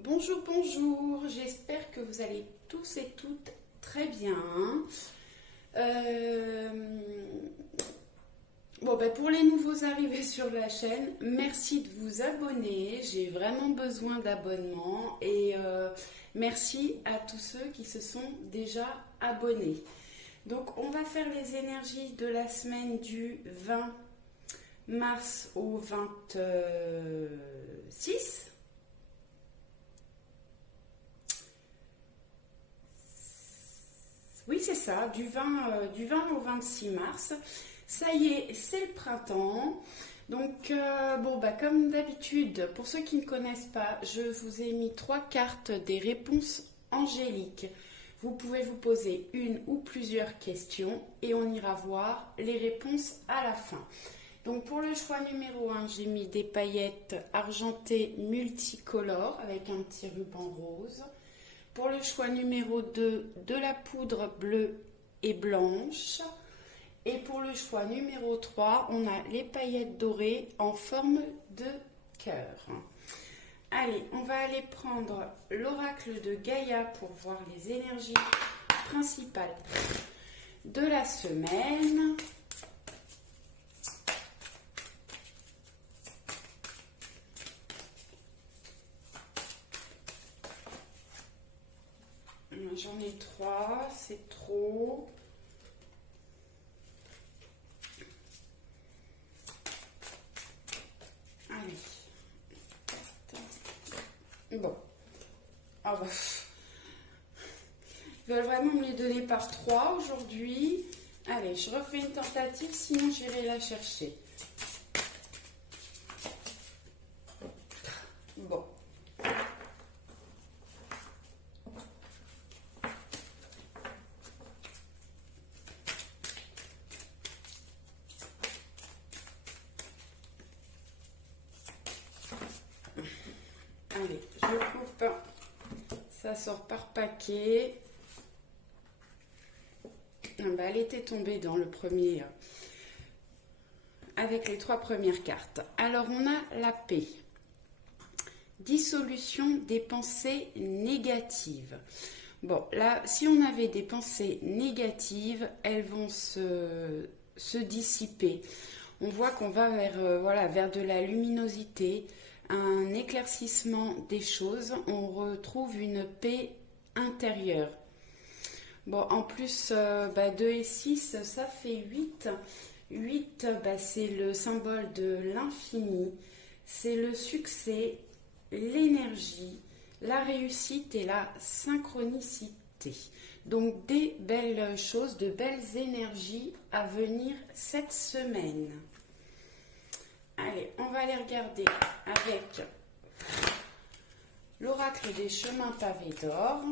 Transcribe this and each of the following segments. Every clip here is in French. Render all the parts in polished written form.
Bonjour, bonjour, j'espère que vous allez tous et toutes très bien. Pour les nouveaux arrivés sur la chaîne, merci de vous abonner. J'ai vraiment besoin d'abonnements et merci à tous ceux qui se sont déjà abonnés. Donc, on va faire les énergies de la semaine du 20 mars au 26. Oui, c'est ça, du 20 au 26 mars. Ça y est, c'est le printemps. Donc, comme d'habitude, pour ceux qui ne connaissent pas, je vous ai mis 3 cartes des réponses angéliques. Vous pouvez vous poser une ou plusieurs questions et on ira voir les réponses à la fin. Donc, pour le choix numéro 1, j'ai mis des paillettes argentées multicolores avec un petit ruban rose. Pour le choix numéro 2, de la poudre bleue et blanche. Et pour le choix numéro 3, on a les paillettes dorées en forme de cœur. Allez, on va aller prendre l'oracle de Gaïa pour voir les énergies principales de la semaine. J'en ai 3, c'est trop. Allez. Bon. Ah bah. Ils veulent vraiment me les donner par 3 aujourd'hui. Allez, je refais une tentative, sinon j'irai la chercher. Bon. Allez, je coupe. Ça sort par paquet. Elle était tombée dans le premier avec les 3 premières cartes. Alors, on a la paix. Dissolution des pensées négatives. Bon, là, si on avait des pensées négatives, elles vont se dissiper. On voit qu'on va vers de la luminosité, un éclaircissement des choses. On retrouve une paix intérieure. Bon, en plus, 2 et 6, ça fait 8. 8, c'est le symbole de l'infini. C'est le succès, l'énergie, la réussite et la synchronicité. Donc, des belles choses, de belles énergies à venir cette semaine. Allez, on va aller regarder avec l'oracle des chemins pavés d'or.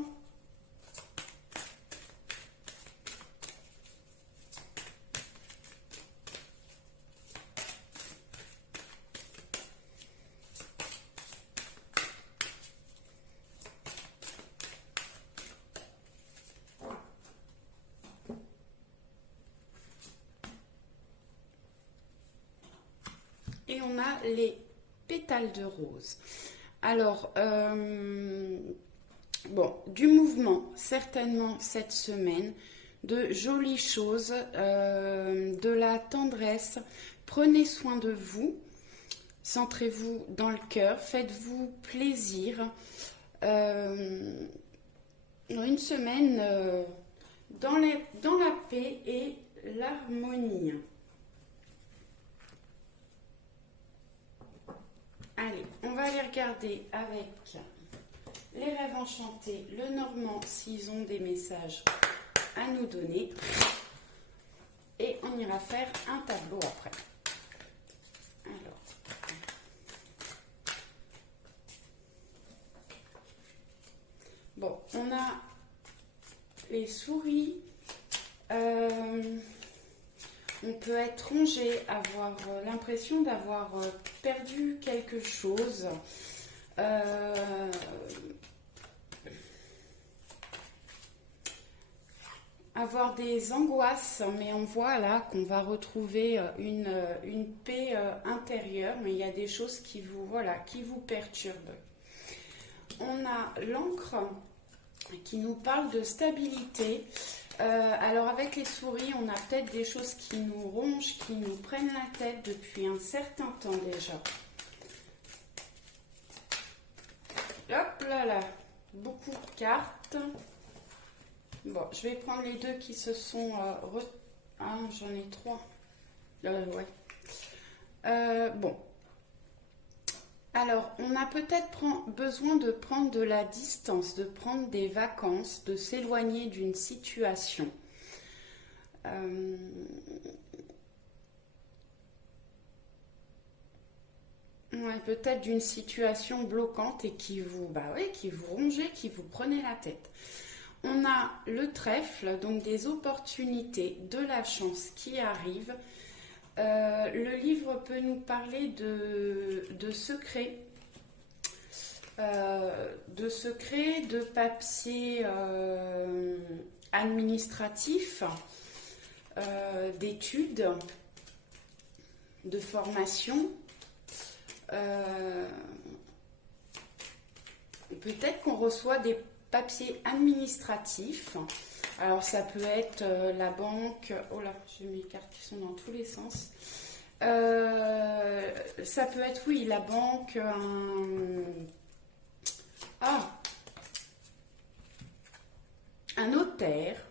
Et on a les pétales de rose. Alors, du mouvement, certainement cette semaine, de jolies choses, de la tendresse. Prenez soin de vous, centrez-vous dans le cœur, faites-vous plaisir. Une semaine dans la paix et l'harmonie. Allez, on va aller regarder avec les rêves enchantés, le normand, s'ils ont des messages à nous donner. Et on ira faire un tableau après. Alors, bon, on a les souris. On peut être rongé, avoir l'impression d'avoir perdu quelque chose. Avoir des angoisses, mais on voit là qu'on va retrouver une paix intérieure, mais il y a des choses qui vous perturbent. on a l'encre qui nous parle de stabilité. Alors avec les souris, on a peut-être des choses qui nous rongent, qui nous prennent la tête depuis un certain temps déjà. Hop là là, beaucoup de cartes. Bon, je vais prendre les deux qui se sont... Ah, j'en ai trois. Ouais. Bon. Alors, on a peut-être besoin de prendre de la distance, de prendre des vacances, de s'éloigner d'une situation. Ouais, peut-être d'une situation bloquante et qui vous rongez, qui vous prenez la tête. On a le trèfle, donc des opportunités, de la chance qui arrive. Le livre peut nous parler de secrets, de papiers administratifs, d'études, de formation. Peut-être qu'on reçoit des papiers administratifs. Alors ça peut être la banque. Oh là, j'ai mes cartes qui sont dans tous les sens. Ça peut être, oui, la banque. Un notaire.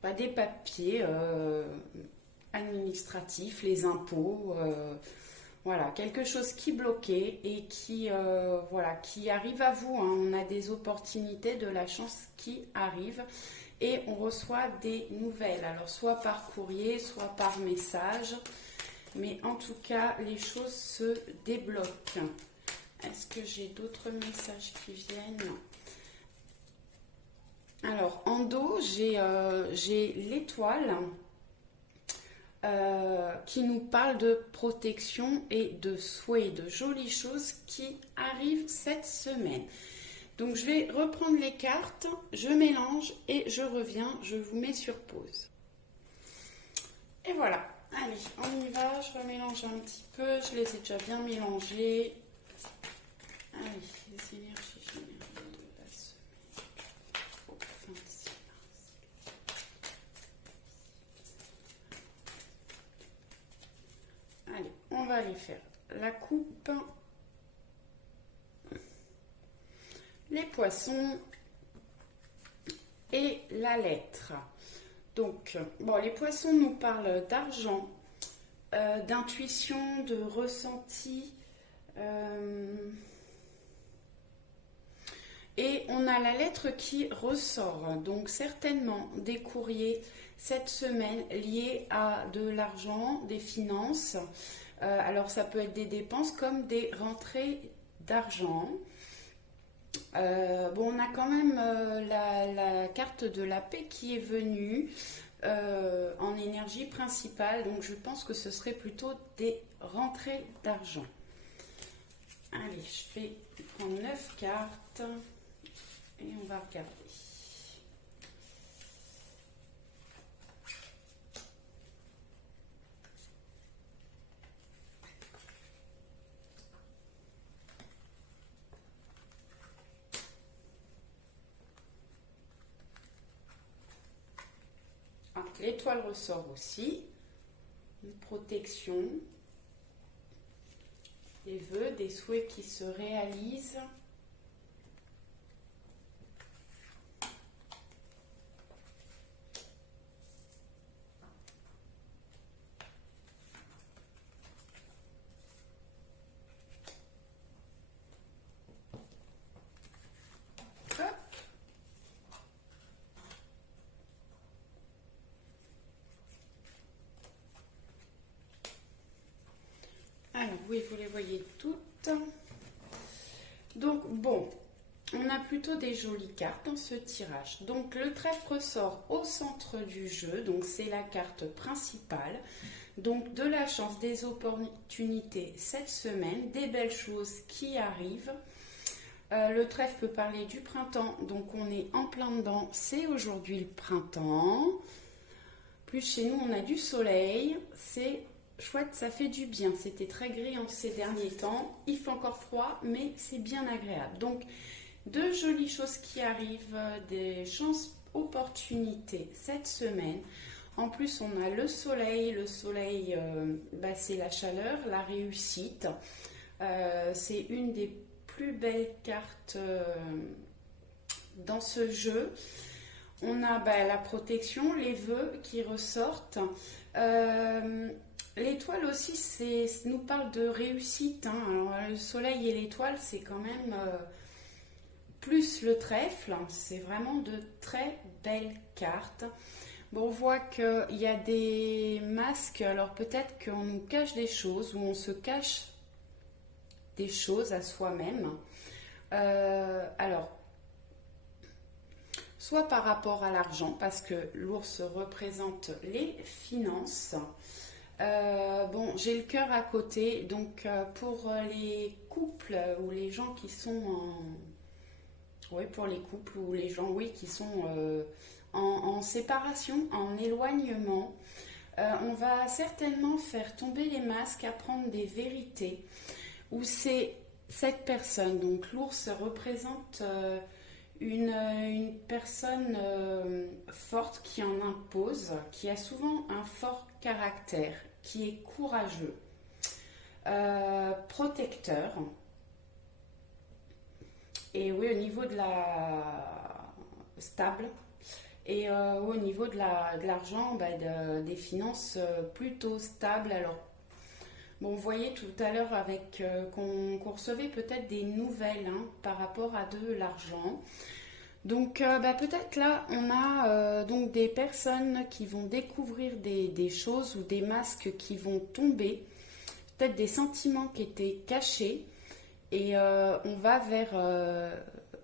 Pas des papiers administratifs, les impôts. Voilà, quelque chose qui bloquait et qui arrive à vous. Hein. On a des opportunités, de la chance qui arrive et on reçoit des nouvelles. Alors, soit par courrier, soit par message. Mais en tout cas, les choses se débloquent. Est-ce que j'ai d'autres messages qui viennent? Alors, en dos, j'ai l'étoile. Qui nous parle de protection et de souhaits, de jolies choses qui arrivent cette semaine. Donc je vais reprendre les cartes, je mélange et je reviens, je vous mets sur pause. Et voilà, allez, on y va, je remélange un petit peu, je les ai déjà bien mélangés. Allez, les énergies générales de la semaine au fin de semaine. Allez, on va aller faire la coupe, les poissons et la lettre. Donc, bon, les poissons nous parlent d'argent, d'intuition, de ressenti. Et on a la lettre qui ressort, donc certainement des courriers cette semaine liés à de l'argent, des finances. Alors ça peut être des dépenses comme des rentrées d'argent. Bon, on a quand même la carte de la paix qui est venue en énergie principale, donc je pense que ce serait plutôt des rentrées d'argent. Allez, je vais prendre 9 cartes. Et on va regarder. Ah, l'étoile ressort aussi. Une protection. Des vœux, des souhaits qui se réalisent. Alors, oui, vous les voyez toutes. Donc, bon, on a plutôt des jolies cartes dans ce tirage. Donc, le trèfle ressort au centre du jeu. Donc, c'est la carte principale. Donc, de la chance, des opportunités cette semaine, des belles choses qui arrivent. Le trèfle peut parler du printemps. Donc, on est en plein dedans. C'est aujourd'hui le printemps. Plus chez nous, on a du soleil. C'est chouette, ça fait du bien. C'était très gris en ces derniers temps. Il fait encore froid, mais c'est bien agréable. Donc, de jolies choses qui arrivent, des chances, opportunités cette semaine. En plus, on a le soleil. Le soleil, c'est la chaleur, la réussite. C'est une des plus belles cartes dans ce jeu. On a la protection, les vœux qui ressortent. L'étoile aussi, nous parle de réussite. Hein. Alors, le soleil et l'étoile, c'est quand même plus le trèfle. C'est vraiment de très belles cartes. Bon, on voit qu'il y a des masques. Alors peut-être qu'on nous cache des choses ou on se cache des choses à soi-même. Alors, soit par rapport à l'argent, parce que l'ours représente les finances. J'ai le cœur à côté, donc pour les couples ou les gens qui sont pour les couples ou les gens, qui sont en séparation, en éloignement, on va certainement faire tomber les masques, apprendre des vérités, où c'est cette personne, donc l'ours représente une personne forte qui en impose, qui a souvent un fort caractère, qui est courageux, protecteur. Et oui, au niveau de la stable, et au niveau de l'argent, des finances plutôt stables. Alors, bon, vous voyez tout à l'heure avec qu'on recevait peut-être des nouvelles par rapport à de l'argent. Donc peut-être là, on a donc des personnes qui vont découvrir des choses ou des masques qui vont tomber, peut-être des sentiments qui étaient cachés, et on va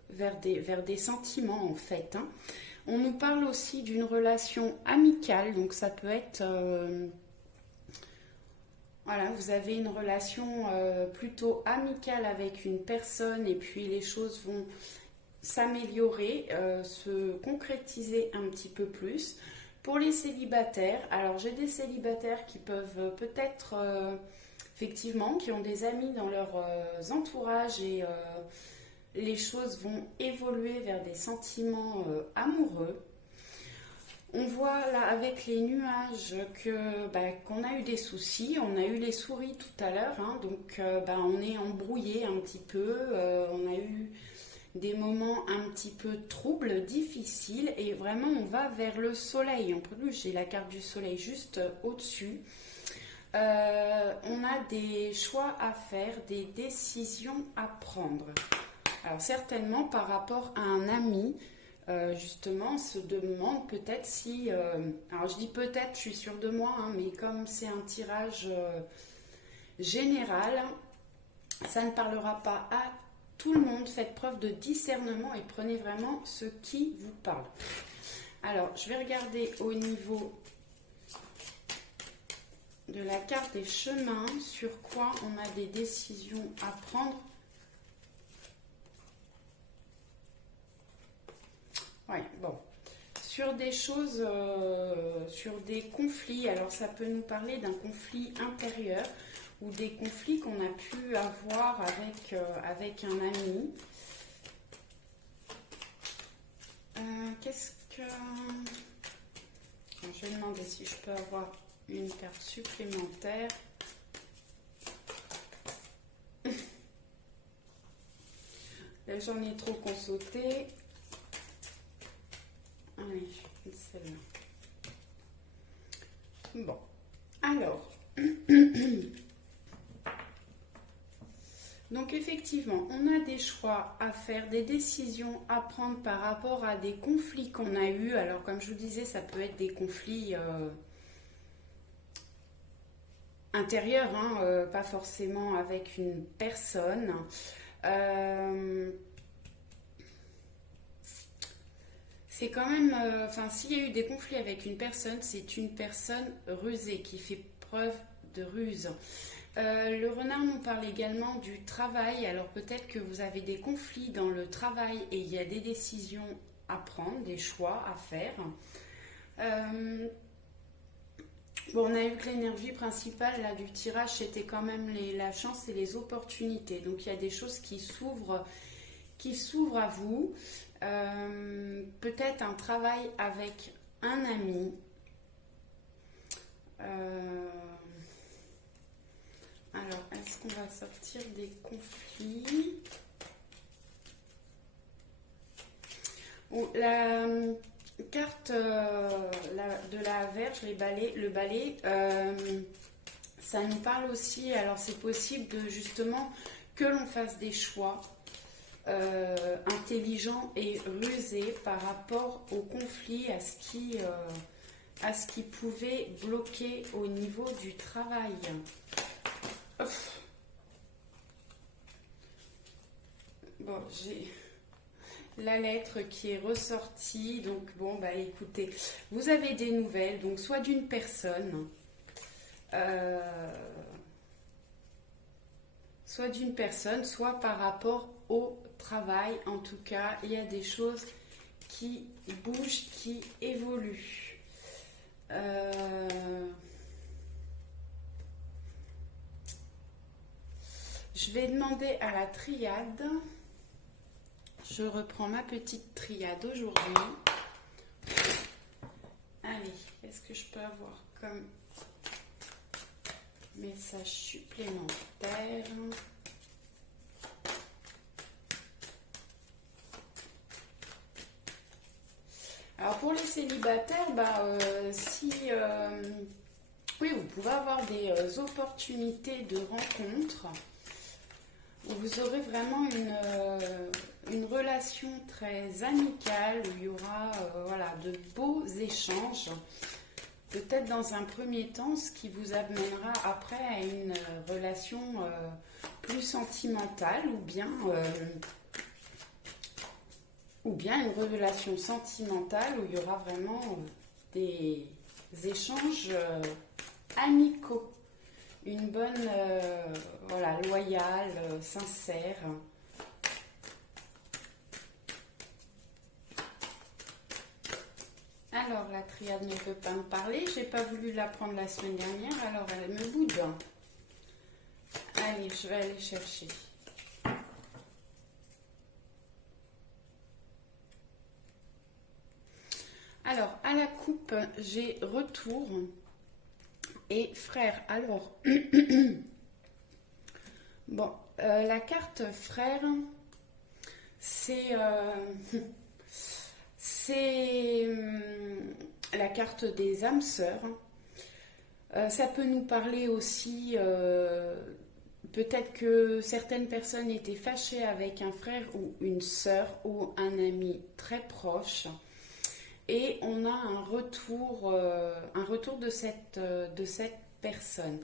vers des sentiments en fait. Hein. On nous parle aussi d'une relation amicale, donc ça peut être... vous avez une relation plutôt amicale avec une personne et puis les choses vont s'améliorer, se concrétiser un petit peu plus. Pour les célibataires, alors j'ai des célibataires qui peuvent peut-être, effectivement, qui ont des amis dans leurs entourages et les choses vont évoluer vers des sentiments amoureux. On voit là avec les nuages qu'on a eu des soucis, on a eu les souris tout à l'heure, donc on est embrouillé un petit peu, on a eu des moments un petit peu troubles, difficiles, et vraiment on va vers le soleil. En plus, j'ai la carte du soleil juste au-dessus. On a des choix à faire, des décisions à prendre. Alors certainement par rapport à un ami, justement, on se demande peut-être si... alors je dis peut-être, je suis sûre de moi, mais comme c'est un tirage général, ça ne parlera pas à tout le monde. Faites preuve de discernement et prenez vraiment ce qui vous parle. Alors, je vais regarder au niveau de la carte des chemins, sur quoi on a des décisions à prendre. Oui, bon. Sur des choses, sur des conflits, alors ça peut nous parler d'un conflit intérieur ou des conflits qu'on a pu avoir avec un ami. Qu'est-ce que... Je vais demander si je peux avoir une carte supplémentaire. Là, j'en ai trop qu'on sauté. Allez, celle-là. Bon, alors... Donc effectivement, on a des choix à faire, des décisions à prendre par rapport à des conflits qu'on a eus. Alors comme je vous disais, ça peut être des conflits intérieurs, pas forcément avec une personne. C'est quand même, s'il y a eu des conflits avec une personne, c'est une personne rusée qui fait preuve de ruse. Le renard nous parle également du travail. Alors peut-être que vous avez des conflits dans le travail et il y a des décisions à prendre, des choix à faire. Bon, on a vu que l'énergie principale là, du tirage, c'était quand même la chance et les opportunités. Donc il y a des choses qui s'ouvrent à vous. Peut-être un travail avec un ami. Alors, est-ce qu'on va sortir des conflits? La carte de la Vierge, le balai, ça nous parle aussi, alors c'est possible de justement que l'on fasse des choix intelligents et rusés par rapport au conflit, à ce qui pouvait bloquer au niveau du travail. Ouf. Bon, j'ai la lettre qui est ressortie, donc bon, bah écoutez, vous avez des nouvelles, donc soit d'une personne, soit par rapport au travail. En tout cas, il y a des choses qui bougent, qui évoluent. Je vais demander à la triade. Je reprends ma petite triade aujourd'hui. Allez, qu'est-ce que je peux avoir comme message supplémentaire? Alors pour les célibataires, oui, vous pouvez avoir des opportunités de rencontres. Vous aurez vraiment une relation très amicale où il y aura voilà, de beaux échanges. Peut-être dans un premier temps, ce qui vous amènera après à une relation plus sentimentale ou bien une relation sentimentale où il y aura vraiment des échanges amicaux. Une bonne, voilà, loyale, sincère. Alors, la triade ne veut pas me parler. J'ai pas voulu la prendre la semaine dernière, alors elle me boude. Allez, je vais aller chercher. Alors, à la coupe, j'ai retour et frère. Alors, bon, la carte frère, c'est la carte des âmes sœurs. Ça peut nous parler aussi, peut-être que certaines personnes étaient fâchées avec un frère ou une sœur ou un ami très proche. Et on a un retour de cette personne.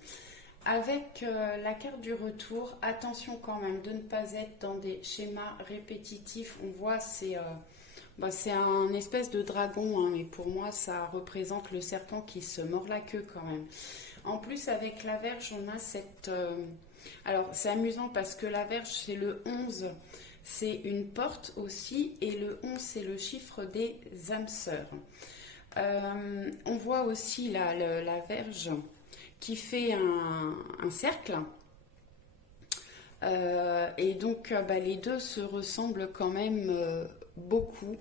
Avec la carte du retour, attention quand même de ne pas être dans des schémas répétitifs. On voit, c'est un espèce de dragon, hein, mais pour moi, ça représente le serpent qui se mord la queue quand même. En plus, avec la Vierge, on a cette... alors, c'est amusant parce que la Vierge, c'est le 11. C'est une porte aussi, et le 11, c'est le chiffre des âmes sœurs. On voit aussi la Vierge qui fait un cercle. Et donc, les deux se ressemblent quand même beaucoup.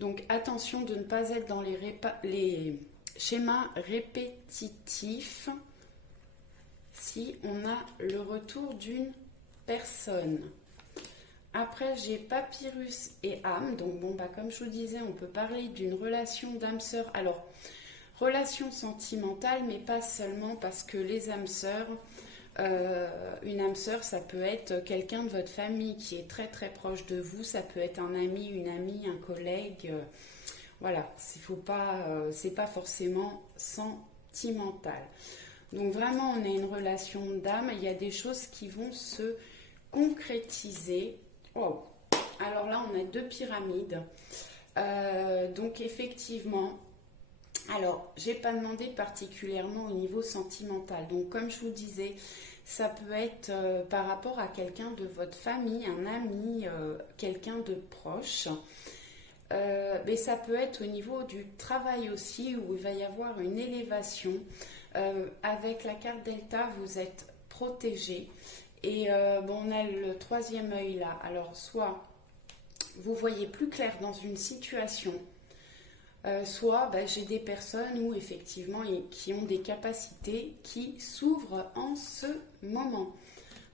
Donc, attention de ne pas être dans les schémas répétitifs si on a le retour d'une personne. Après, j'ai papyrus et âme. Donc, comme je vous disais, on peut parler d'une relation d'âme sœur. Alors, relation sentimentale, mais pas seulement, parce que les âmes sœurs, une âme sœur, ça peut être quelqu'un de votre famille qui est très très proche de vous. Ça peut être un ami, une amie, un collègue. Voilà, c'est pas forcément sentimental. Donc, vraiment, on a une relation d'âme. Il y a des choses qui vont se concrétiser. Oh. Alors là, on a deux pyramides. Donc effectivement, alors j'ai pas demandé particulièrement au niveau sentimental. Donc comme je vous disais, ça peut être par rapport à quelqu'un de votre famille, un ami, quelqu'un de proche. Mais ça peut être au niveau du travail aussi, où il va y avoir une élévation. Avec la carte Delta, vous êtes protégé. Et bon, on a le troisième œil là. Alors, soit vous voyez plus clair dans une situation, soit j'ai des personnes où effectivement qui ont des capacités qui s'ouvrent en ce moment.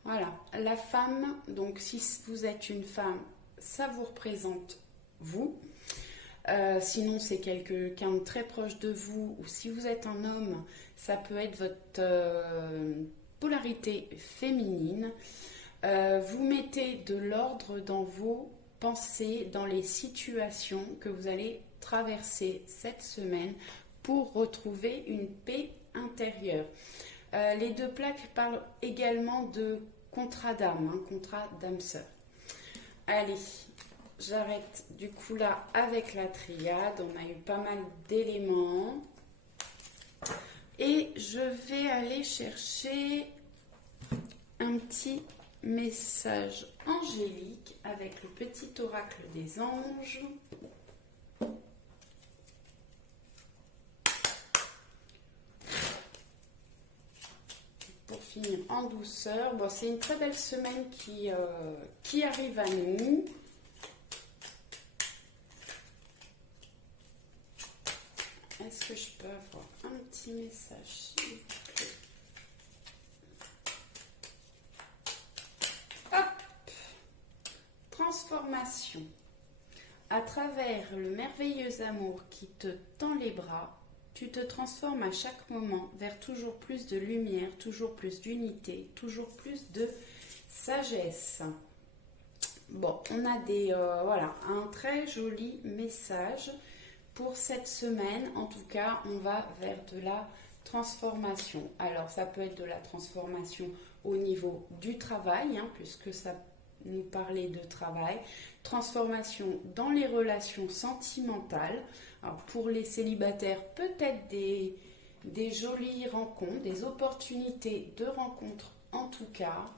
Voilà, la femme, donc si vous êtes une femme, ça vous représente vous. Sinon, c'est quelqu'un de très proche de vous, ou si vous êtes un homme, ça peut être votre polarité féminine. Vous mettez de l'ordre dans vos pensées, dans les situations que vous allez traverser cette semaine pour retrouver une paix intérieure. Les deux plaques parlent également de contrat d'âme, contrat d'âme-sœur. Allez, j'arrête du coup là avec la triade. On a eu pas mal d'éléments. Et je vais aller chercher un petit message angélique avec le petit oracle des anges. Pour finir en douceur, bon, c'est une très belle semaine qui arrive à nous. Est-ce que je peux avoir un petit message s'il vous plaît? Hop! Transformation. À travers le merveilleux amour qui te tend les bras, tu te transformes à chaque moment vers toujours plus de lumière, toujours plus d'unité, toujours plus de sagesse. Bon, on a voilà, un très joli message pour cette semaine. En tout cas, on va vers de la transformation. Alors, ça peut être de la transformation au niveau du travail, puisque ça nous parlait de travail. Transformation dans les relations sentimentales. Alors, pour les célibataires, peut-être des jolies rencontres, des opportunités de rencontres en tout cas.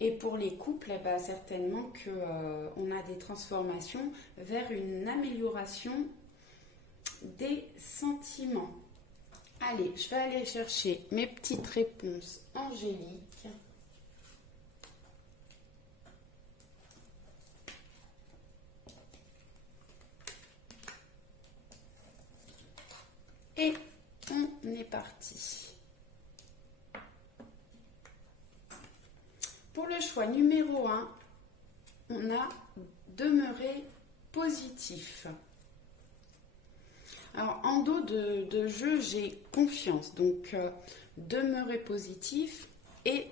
Et pour les couples, certainement qu'on a des transformations vers une amélioration des sentiments. Allez, je vais aller chercher mes petites réponses angéliques. Et on est parti. Pour le choix numéro 1, on a demeurer positif. Alors, en dos de jeu, j'ai confiance. Donc, demeurer positif et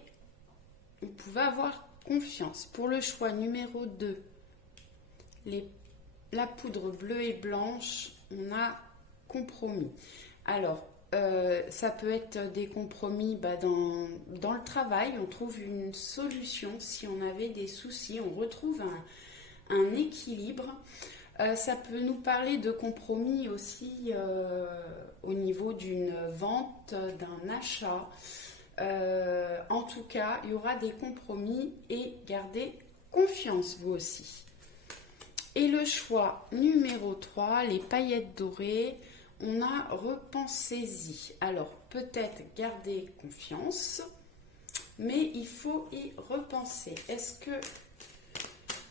vous pouvez avoir confiance. Pour le choix numéro 2, la poudre bleue et blanche, on a compromis. Alors, ça peut être des compromis dans le travail. On trouve une solution. Si on avait des soucis, on retrouve un équilibre. Ça peut nous parler de compromis aussi au niveau d'une vente, d'un achat. En tout cas, il y aura des compromis et gardez confiance vous aussi. Et le choix numéro 3, les paillettes dorées, on a repensez-y. Alors, peut-être garder confiance, mais il faut y repenser. Est-ce que...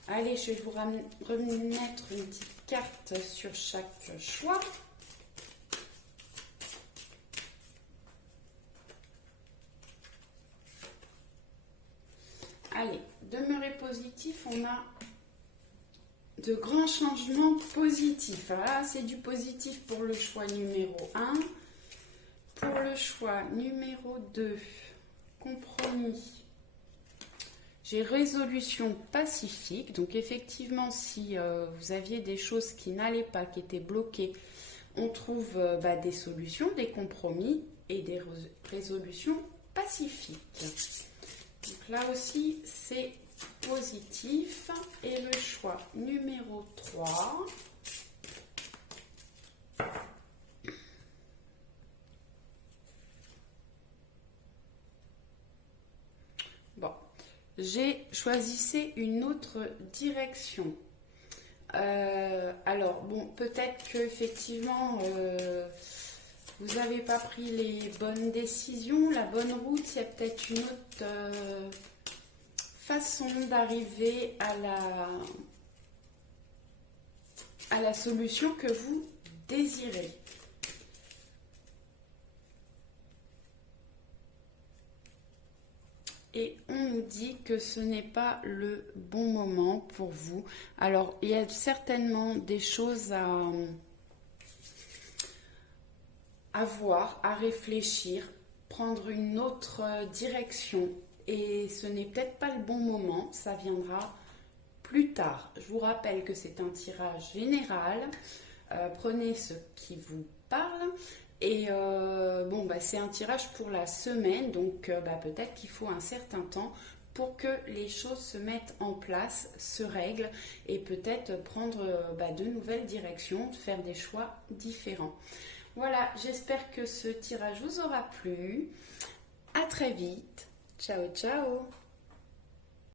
Allez, je vais vous remettre une petite carte sur chaque choix. Allez, demeurer positif, on a de grands changements positifs. Voilà, c'est du positif pour le choix numéro 1. Pour le choix numéro 2, compromis. J'ai résolution pacifique. Donc effectivement, si vous aviez des choses qui n'allaient pas, qui étaient bloquées, on trouve des solutions, des compromis et des résolutions pacifiques. Donc là aussi, c'est positif. Et le choix numéro 3. Bon, j'ai choisi une autre direction. Alors, bon, peut-être qu'effectivement, vous n'avez pas pris les bonnes décisions, la bonne route. Il y a peut-être une autre façon d'arriver à la solution que vous désirez. Et on nous dit que ce n'est pas le bon moment pour vous. Alors, il y a certainement des choses à voir, à réfléchir, prendre une autre direction. Et ce n'est peut-être pas le bon moment, ça viendra plus tard. Je vous rappelle que c'est un tirage général. Prenez ce qui vous parle. Et c'est un tirage pour la semaine, donc peut-être qu'il faut un certain temps pour que les choses se mettent en place, se règlent et peut-être prendre de nouvelles directions, faire des choix différents. Voilà, j'espère que ce tirage vous aura plu. À très vite. Ciao, ciao.